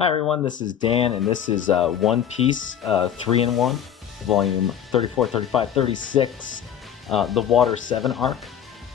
Hi everyone, this is Dan, and this is One Piece 3-in-1, volume 34, 35, 36, the Water 7 arc.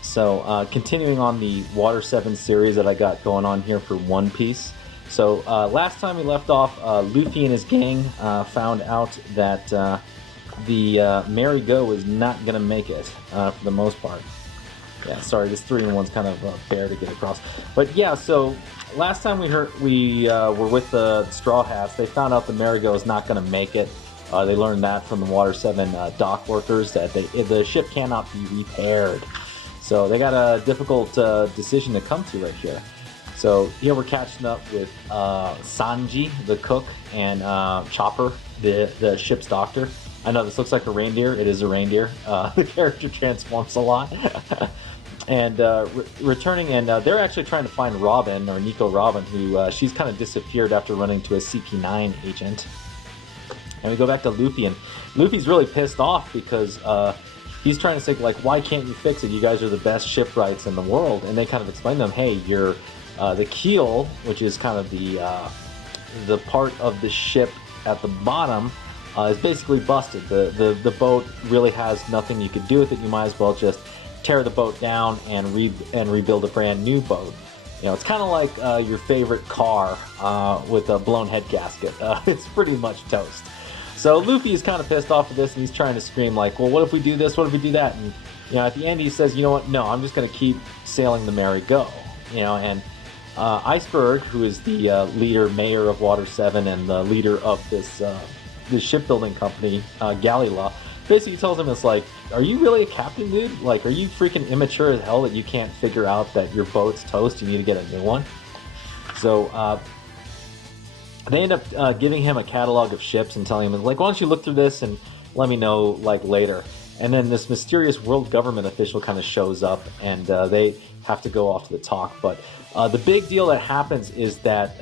So continuing on the Water 7 series that I got going on here for One Piece. So last time we left off, Luffy and his gang found out that the Merry-Go is not going to make it for the most part. Yeah, sorry, this 3-in-1's kind of fair to get across. But yeah, so last time we were with the Straw Hats. They found out the Merry-Go is not going to make it. They learned that from the Water 7 dock workers, that the ship cannot be repaired. So they got a difficult decision to come to right here. So here we're catching up with Sanji, the cook, and Chopper, the ship's doctor. I know this looks like a reindeer. It is a reindeer. The character transforms a lot. And returning, and they're actually trying to find Robin, or Nico Robin, who she's kind of disappeared after running to a CP9 agent. And we go back to Luffy, and Luffy's really pissed off because he's trying to say, like, why can't you fix it? You guys are the best shipwrights in the world. And they kind of explain to him, hey, you're the keel, which is kind of the part of the ship at the bottom, is basically busted. The boat really has nothing you could do with it. You might as well just tear the boat down and rebuild a brand new boat. You know, it's kind of like your favorite car with a blown head gasket. It's pretty much toast. So Luffy is kind of pissed off at this, and he's trying to scream like, well, what if we do this? What if we do that? And you know, at the end he says, you know what? No, I'm just going to keep sailing the Merry-Go. You know, and Iceberg, who is the mayor of Water 7 and the leader of this shipbuilding company, Galila, basically tells him, it's like, are you really a captain, dude? Like, are you freaking immature as hell that you can't figure out that your boat's toast? You need to get a new one. So they end up giving him a catalog of ships and telling him, like, why don't you look through this and let me know, like, later. And then this mysterious world government official kind of shows up, and they have to go off to the talk. But the big deal that happens is that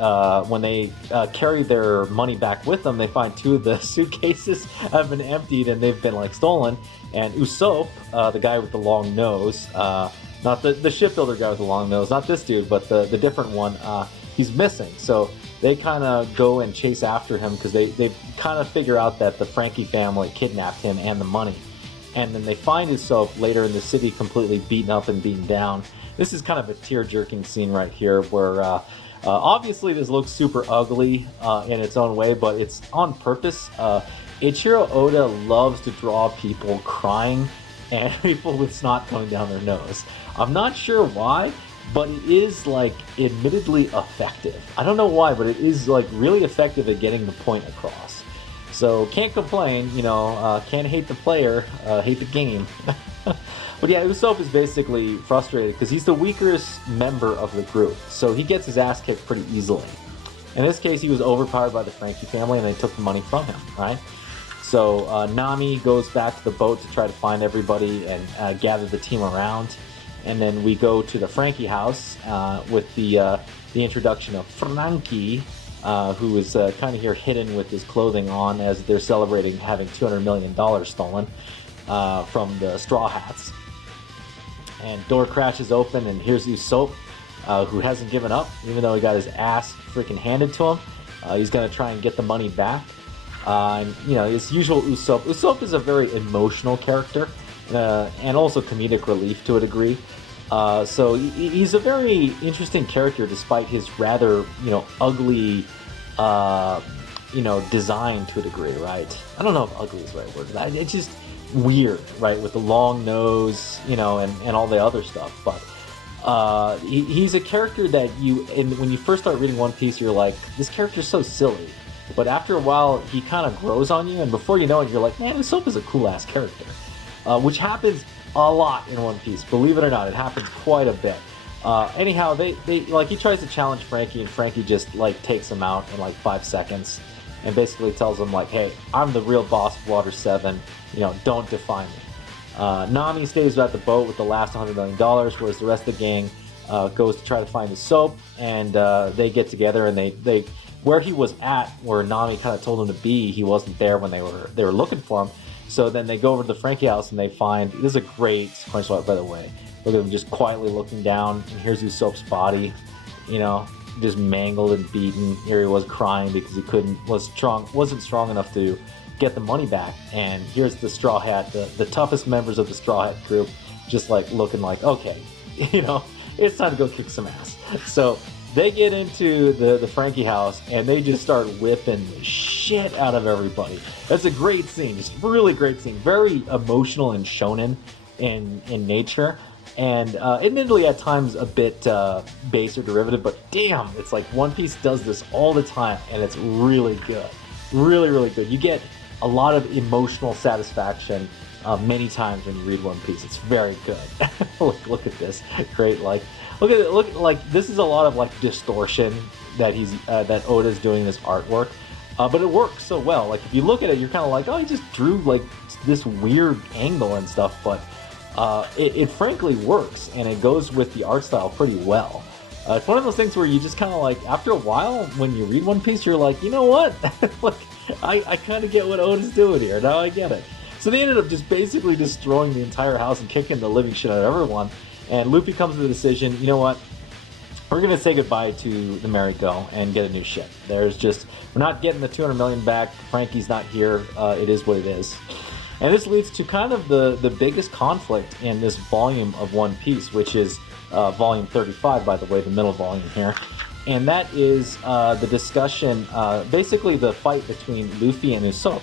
when they carry their money back with them, they find 2 of the suitcases have been emptied and they've been, like, stolen. And Usopp, the guy with the long nose, not the shipbuilder guy with the long nose, not this dude, but the different one, he's missing. So they kind of go and chase after him because they kind of figure out that the Franky family kidnapped him and the money. And then they find Usopp later in the city completely beaten up and beaten down. This is kind of a tear-jerking scene right here where obviously this looks super ugly in its own way, but it's on purpose. Eiichiro Oda loves to draw people crying and people with snot coming down their nose. I'm not sure why, but it is, like, admittedly effective. I don't know why, but it is, like, really effective at getting the point across. So can't complain, you know, can't hate the player, hate the game. But yeah, Usopp is basically frustrated because he's the weakest member of the group, so he gets his ass kicked pretty easily. In this case, he was overpowered by the Franky family, and they took the money from him, right? So Nami goes back to the boat to try to find everybody and gather the team around. And then we go to the Franky house with the introduction of Franky, who is kind of here hidden with his clothing on as they're celebrating having $200 million stolen from the Straw Hats. And door crashes open, and here's Usopp, who hasn't given up, even though he got his ass freaking handed to him. He's going to try and get the money back. And, you know, his usual Usopp. Usopp is a very emotional character, and also comedic relief to a degree. So he's a very interesting character despite his rather, you know, ugly, you know, design to a degree, right? I don't know if ugly is the right word. It's just weird, right, with the long nose, you know, and all the other stuff. But he's a character that when you first start reading One Piece, you're like, this character's so silly. But after a while, he kind of grows on you, and before you know it, you're like, man, Usopp is a cool-ass character. Which happens a lot in One Piece, believe it or not. It happens quite a bit. Anyhow, they like, he tries to challenge Franky, and Franky just, like, takes him out in, like, 5 seconds, and basically tells him, like, hey, I'm the real boss of Water 7, you know, don't define me. Nami stays at the boat with the last $100 million, whereas the rest of the gang goes to try to find Usopp, and they get together, and they where he was at, where Nami kind of told him to be, he wasn't there when they were looking for him. So then they go over to the Franky house, and they find, this is a great sequential art, by the way. Look at him just quietly looking down, and here's Usopp's body, you know, just mangled and beaten. Here he was crying because he wasn't strong enough to get the money back. And here's the Straw Hat, the toughest members of the Straw Hat group, just like looking like, okay, it's time to go kick some ass. So they get into the Franky house and they just start whipping the shit out of everybody. That's a great scene, just a really great scene. Very emotional and shonen in nature. And admittedly at times a bit base or derivative, but damn, it's like One Piece does this all the time and it's really good. Really, really good. You get a lot of emotional satisfaction many times when you read One Piece. It's very good. look at this. Great, like, look, like, this is a lot of, like, distortion that that Oda's doing this artwork. But it works so well. Like, if you look at it, you're kind of like, oh, he just drew, like, this weird angle and stuff, but it frankly works, and it goes with the art style pretty well. It's one of those things where you just kind of like, after a while, when you read One Piece, you're like, you know what? Like, I kind of get what Oda's doing here. Now I get it. So they ended up just basically destroying the entire house and kicking the living shit out of everyone. And Luffy comes to the decision, you know what? We're going to say goodbye to the Merry-Go and get a new ship. We're not getting the 200 million back. Franky's not here. It is what it is. And this leads to kind of the biggest conflict in this volume of One Piece, which is volume 35, by the way, the middle volume here. And that is the discussion, basically the fight between Luffy and Usopp.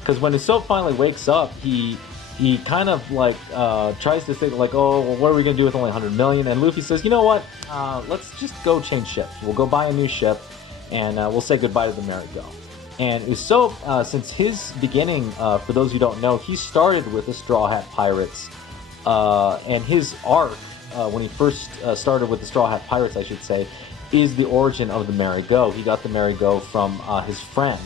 Because when Usopp finally wakes up, he kind of like tries to think like, oh, well, what are we going to do with only 100 million? And Luffy says, you know what, let's just go change ships. We'll go buy a new ship, and we'll say goodbye to the Merry-Go. And Usopp, since his beginning, for those who don't know, he started with the Straw Hat Pirates. And his arc, when he first started with the Straw Hat Pirates, I should say, is the origin of the Merry-Go. He got the Merry-Go from his friend.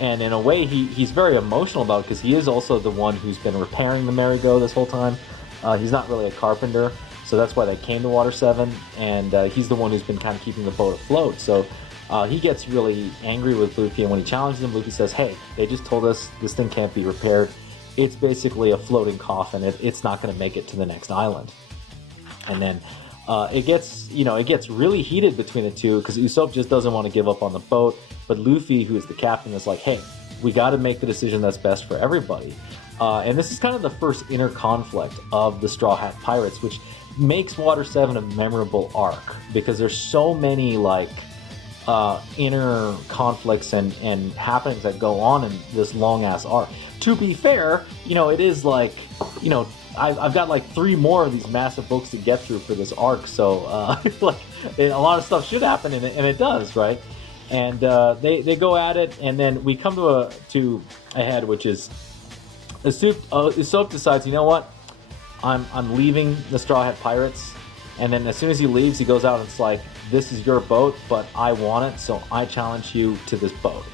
And in a way, he's very emotional about it because he is also the one who's been repairing the Merry-Go this whole time. He's not really a carpenter, so that's why they came to Water 7. And he's the one who's been kind of keeping the boat afloat. So he gets really angry with Luffy, and when he challenges him, Luffy says, hey, they just told us this thing can't be repaired. It's basically a floating coffin. It's not going to make it to the next island. And then it gets really heated between the two because Usopp just doesn't want to give up on the boat. But Luffy, who is the captain, is like, hey, we got to make the decision that's best for everybody. And this is kind of the first inner conflict of the Straw Hat Pirates, which makes Water 7 a memorable arc because there's so many, like, inner conflicts and happenings that go on in this long-ass arc. To be fair, it is like, I've got like 3 more of these massive books to get through for this arc, so like a lot of stuff should happen, and it does, right? And they go at it, and then we come to a head, which is Usopp decides, you know what, I'm leaving the Straw Hat Pirates, and then as soon as he leaves, he goes out and it's like, this is your boat, but I want it, so I challenge you to this boat.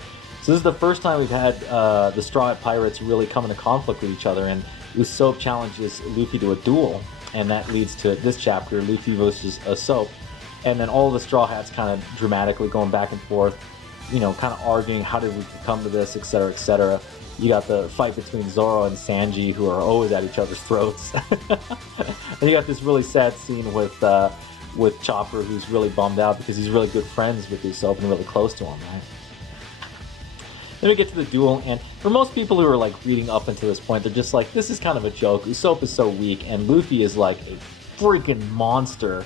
So this is the first time we've had the Straw Hat Pirates really come into conflict with each other, and Usopp challenges Luffy to a duel, and that leads to this chapter, Luffy versus Usopp, and then all the Straw Hats kind of dramatically going back and forth, kind of arguing how did we come to this, etc., etc. You got the fight between Zoro and Sanji, who are always at each other's throats. And you got this really sad scene with Chopper, who's really bummed out because he's really good friends with Usopp and really close to him, right? Then we get to the duel, and for most people who are like reading up until this point, they're just like, this is kind of a joke. Usopp is so weak, and Luffy is like a freaking monster,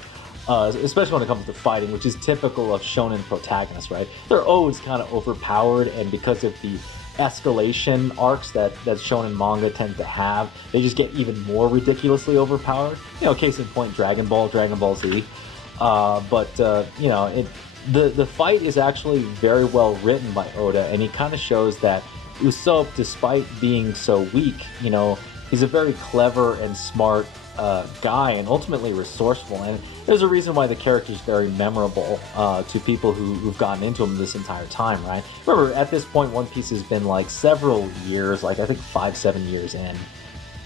especially when it comes to fighting, which is typical of shonen protagonists, right? They're always kind of overpowered, and because of the escalation arcs that shonen manga tend to have, they just get even more ridiculously overpowered. Case in point, Dragon Ball Z. The fight is actually very well written by Oda, and he kind of shows that Usopp, despite being so weak, he's a very clever and smart guy, and ultimately resourceful. And there's a reason why the character is very memorable to people who've gotten into him this entire time, right? Remember, at this point, One Piece has been like several years, like I think 5-7 years in,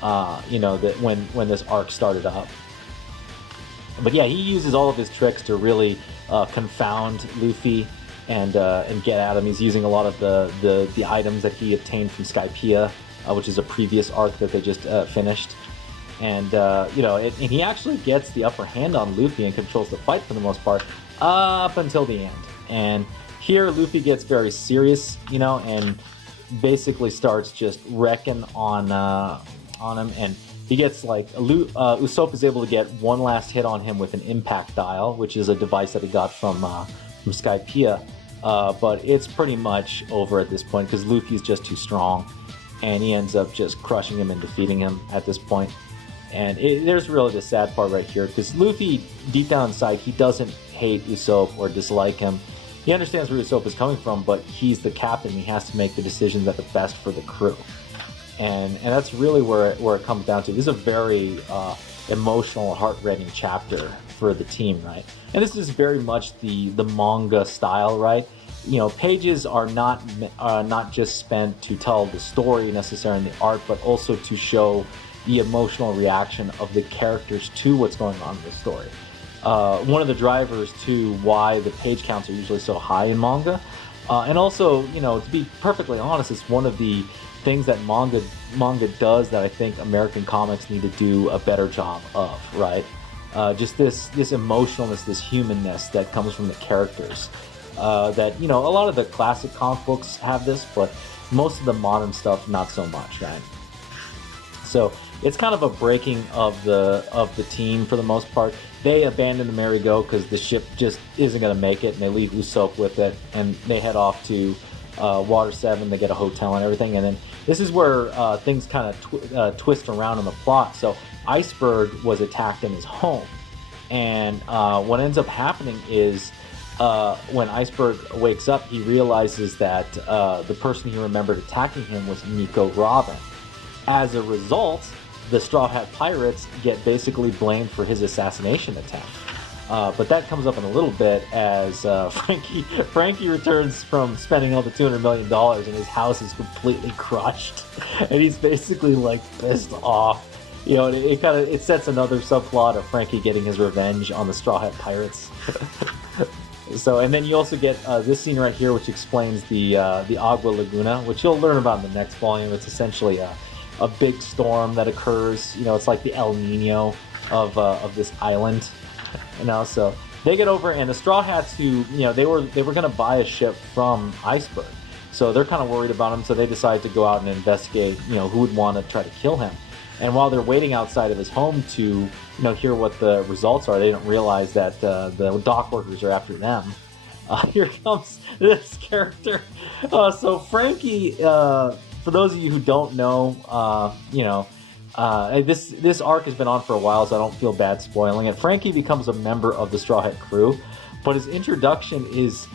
that when this arc started up. But yeah, he uses all of his tricks to really confound Luffy and get at him. He's using a lot of the items that he obtained from Skypiea, which is a previous arc that they just finished. And and he actually gets the upper hand on Luffy and controls the fight for the most part up until the end. And here Luffy gets very serious, and basically starts just wrecking on him, and he gets Usopp is able to get one last hit on him with an impact dial, which is a device that he got from Skypiea, but it's pretty much over at this point because Luffy's just too strong, and he ends up just crushing him and defeating him at this point. And there's really the sad part right here, because Luffy, deep down inside, he doesn't hate Usopp or dislike him. He understands where Usopp is coming from, but he's the captain. He has to make the decisions that are best for the crew. And that's really where it comes down to. This is a very emotional, heart-rending chapter for the team, right? And this is very much the manga style, right? Pages are not just spent to tell the story necessarily in the art, but also to show the emotional reaction of the characters to what's going on in the story. One of the drivers to why the page counts are usually so high in manga, and also, to be perfectly honest, it's one of the things that manga does that I think American comics need to do a better job of, right? Just this emotionalness, this humanness that comes from the characters. That a lot of the classic comic books have this, but most of the modern stuff not so much, right? So it's kind of a breaking of the team for the most part. They abandon the merry-go because the ship just isn't going to make it, and they leave Usopp with it, and they head off to Water 7. They get a hotel and everything, and then this is where things kind of twist around in the plot. So Iceberg was attacked in his home, and what ends up happening is when Iceberg wakes up, he realizes that the person he remembered attacking him was Nico Robin. As a result, the Straw Hat Pirates get basically blamed for his assassination attempt. But that comes up in a little bit as Franky returns from spending all the $200 million and his house is completely crushed. And he's basically pissed off. It sets another subplot of Franky getting his revenge on the Straw Hat Pirates. So, and then you also get this scene right here, which explains the Agua Laguna, which you'll learn about in the next volume. It's essentially a big storm that occurs. It's like the El Nino of this island. So they get over, and the Straw Hats, who they were going to buy a ship from Iceberg, so they're kind of worried about him. So they decide to go out and investigate, who would want to try to kill him. And while they're waiting outside of his home to hear what the results are, they don't realize that the dock workers are after them. Here comes this character. So Franky, for those of you who don't know, this arc has been on for a while, so I don't feel bad spoiling it. Franky becomes a member of the Straw Hat crew, but his introduction is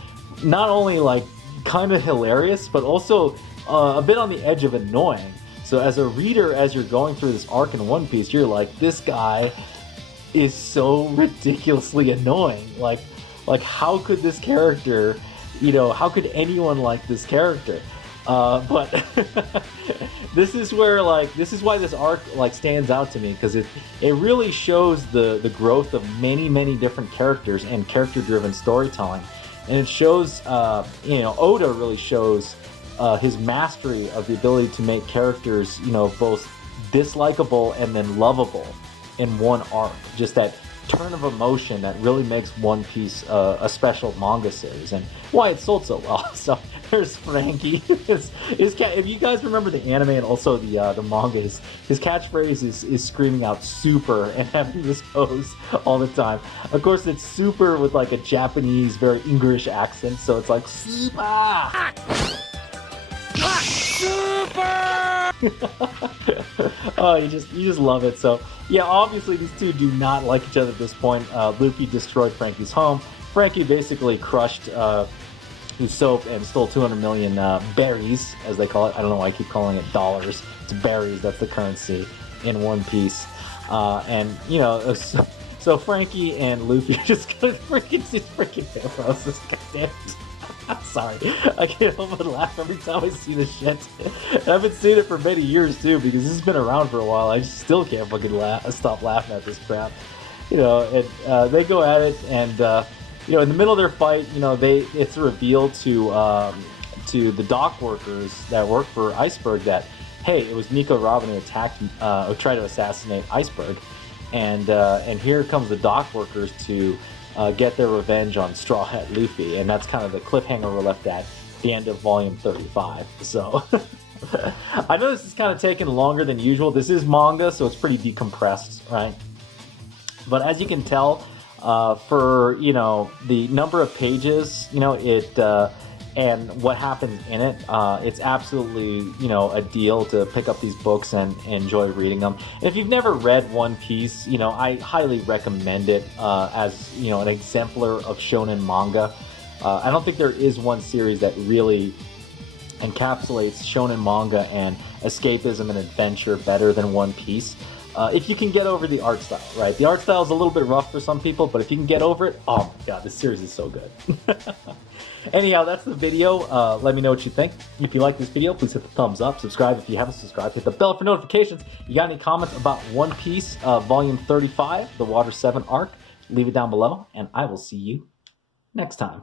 not only kind of hilarious, but also a bit on the edge of annoying. So as a reader, as you're going through this arc in One Piece, you're like, this guy is so ridiculously annoying. Like how could this character, how could anyone like this character? But this is why this arc stands out to me, because it really shows the growth of many different characters and character-driven storytelling, and it shows Oda really shows his mastery of the ability to make characters both dislikable and then lovable in one arc. Just that turn of emotion that really makes One Piece a special manga series, and why it sold so well. So there's Franky. If you guys remember the anime and also the manga, his catchphrase is screaming out "super" and having this pose all the time. Of course, it's super with a Japanese, very English accent, so it's like Supppaa. Super! Oh, you just love it. So yeah, obviously these two do not like each other at this point. Luffy destroyed Franky's home. Franky basically crushed Usopp and stole 200 million berries, as they call it. I don't know why I keep calling it dollars. It's berries. That's the currency in One Piece. So Franky and Luffy are just gonna freaking Barbarossa. Goddamn it. Sorry, I can't help but laugh every time I see this shit. And I've been seeing it for many years too, because this has been around for a while. I just still can't fucking stop laughing at this crap. And they go at it, and in the middle of their fight, it's revealed to the dock workers that work for Iceberg that hey, it was Nico Robin who attacked, or tried to assassinate Iceberg, and here comes the dock workers to get their revenge on Straw Hat Luffy, and that's kind of the cliffhanger we're left at the end of volume 35. So I know this is kind of taking longer than usual. This is manga, so it's pretty decompressed, right? But as you can tell, for the number of pages, and what happens in it, it's absolutely a deal to pick up these books and enjoy reading them. And if you've never read One Piece, I highly recommend it as an exemplar of shonen manga. I don't think there is one series that really encapsulates shonen manga and escapism and adventure better than One Piece. If you can get over the art style, right? The art style is a little bit rough for some people, but if you can get over it, oh my god, this series is so good. Anyhow, that's the video. Let me know what you think. If you like this video, please hit the thumbs up. Subscribe if you haven't subscribed. Hit the bell for notifications. You got any comments about One Piece, Volume 35, the Water 7 arc? Leave it down below, and I will see you next time.